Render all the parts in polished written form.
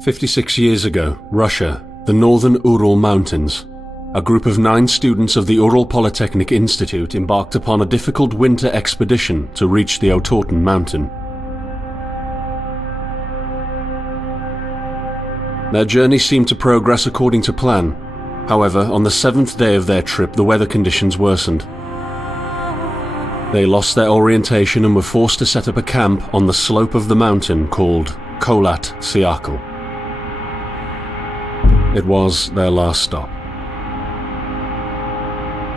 56 years ago, Russia, the northern Ural Mountains. A group of 9 students of the Ural Polytechnic Institute embarked upon a difficult winter expedition to reach the Otorten mountain. Their journey seemed to progress according to plan. However, on the 7th day of their trip, the weather conditions worsened. They lost their orientation and were forced to set up a camp on the slope of the mountain called Kholat. It was their last stop.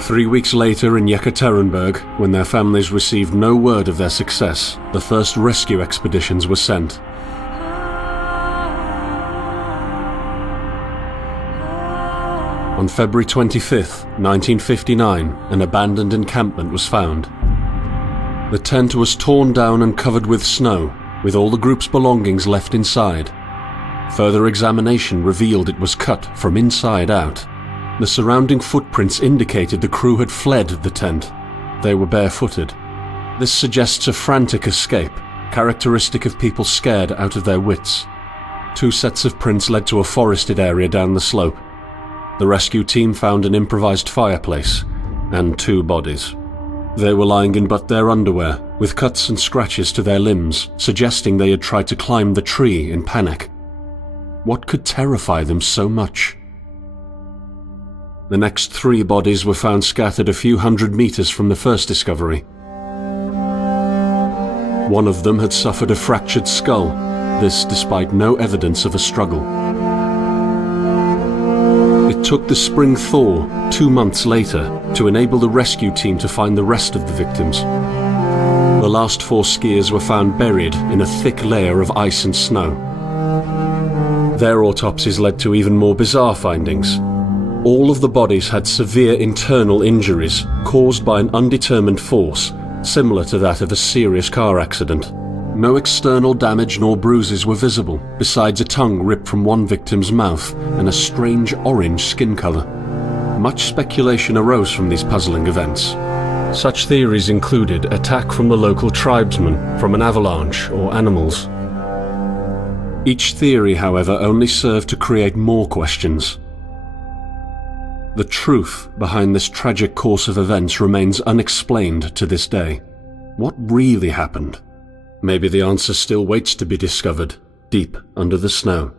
3 weeks later in Yekaterinburg, when their families received no word of their success, the first rescue expeditions were sent. On February 25, 1959, an abandoned encampment was found. The tent was torn down and covered with snow, with all the group's belongings left inside. Further examination revealed it was cut from inside out. The surrounding footprints indicated the crew had fled the tent. They were barefooted. This suggests a frantic escape, characteristic of people scared out of their wits. 2 sets of prints led to a forested area down the slope. The rescue team found an improvised fireplace and 2 bodies. They were lying in but their underwear, with cuts and scratches to their limbs, suggesting they had tried to climb the tree in panic. What could terrify them so much? The next 3 bodies were found scattered a few hundred meters from the first discovery. One of them had suffered a fractured skull, this despite no evidence of a struggle. It took the spring thaw 2 months later to enable the rescue team to find the rest of the victims. The last 4 skiers were found buried in a thick layer of ice and snow. Their autopsies led to even more bizarre findings. All of the bodies had severe internal injuries caused by an undetermined force, similar to that of a serious car accident. No external damage nor bruises were visible, besides a tongue ripped from one victim's mouth and a strange orange skin color. Much speculation arose from these puzzling events. Such theories included attack from the local tribesmen, from an avalanche, or animals. Each theory, however, only served to create more questions. The truth behind this tragic course of events remains unexplained to this day. What really happened? Maybe the answer still waits to be discovered, deep under the snow.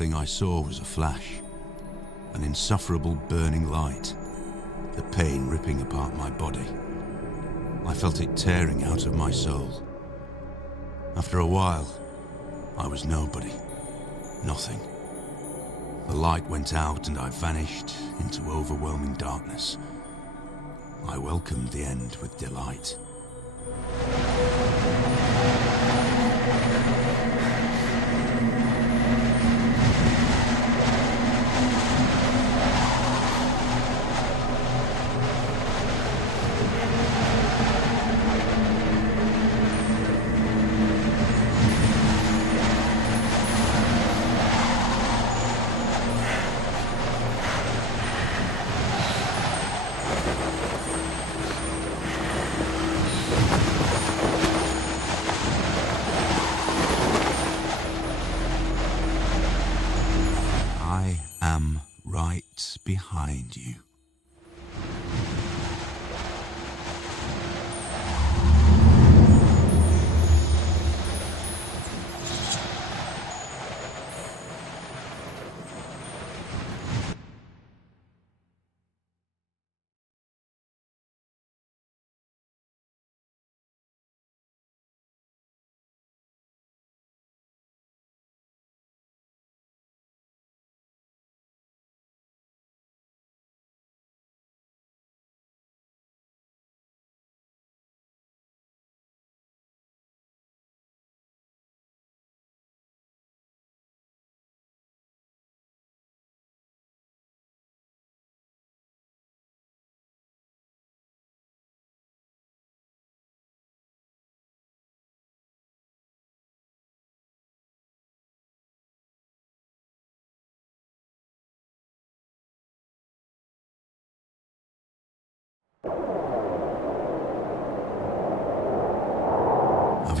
thing I saw was a flash, an insufferable burning light, the pain ripping apart my body. I felt it tearing out of my soul. After a while, I was nobody, nothing. The light went out and I vanished into overwhelming darkness. I welcomed the end with delight. I am right behind you.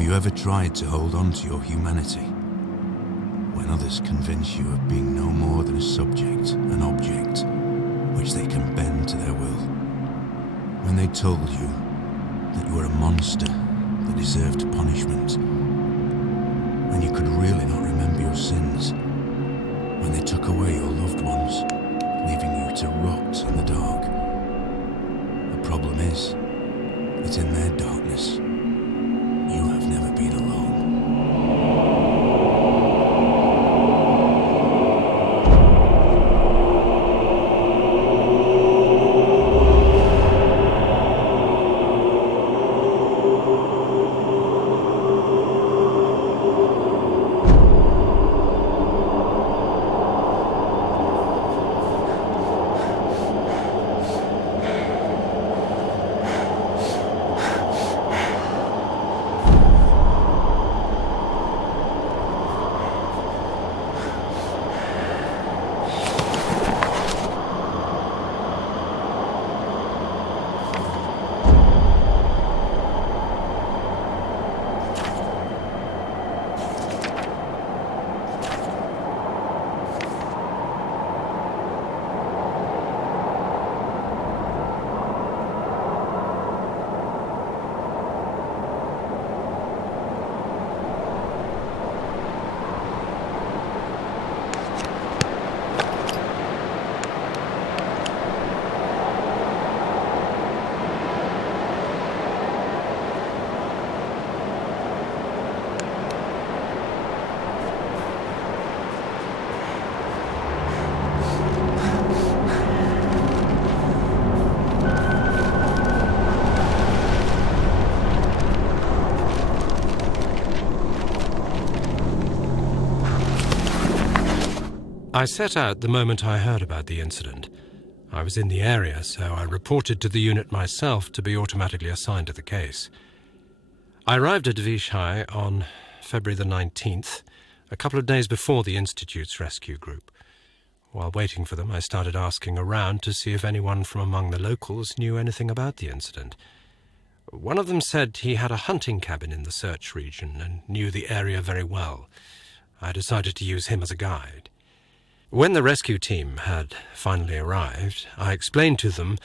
Have you ever tried to hold on to your humanity when others convince you of being no more than a subject, an object, which they can bend to their will? When they told you that you were a monster that deserved punishment, when you could really not remember your sins, when they took away your loved ones, leaving you to rot in the dark. The problem is that in their darkness, you have never been alone. I set out the moment I heard about the incident. I was in the area, so I reported to the unit myself to be automatically assigned to the case. I arrived at Vishai on February the 19th, a couple of days before the Institute's rescue group. While waiting for them, I started asking around to see if anyone from among the locals knew anything about the incident. One of them said he had a hunting cabin in the search region and knew the area very well. I decided to use him as a guide. When the rescue team had finally arrived, I explained to them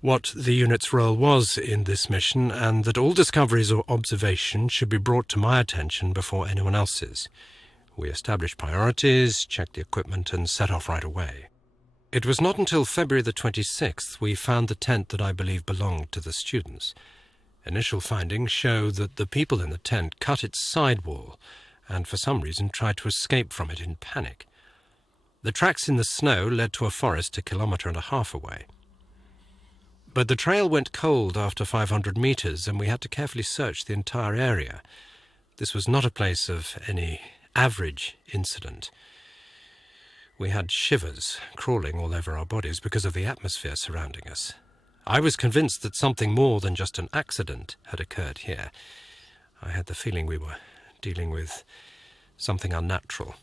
what the unit's role was in this mission and that all discoveries or observations should be brought to my attention before anyone else's. We established priorities, checked the equipment, and set off right away. It was not until February the 26th we found the tent that I believe belonged to the students. Initial findings show that the people in the tent cut its sidewall and for some reason tried to escape from it in panic. The tracks in the snow led to a forest 1.5 kilometers away. But the trail went cold after 500 meters, and we had to carefully search the entire area. This was not a place of any average incident. We had shivers crawling all over our bodies because of the atmosphere surrounding us. I was convinced that something more than just an accident had occurred here. I had the feeling we were dealing with something unnatural.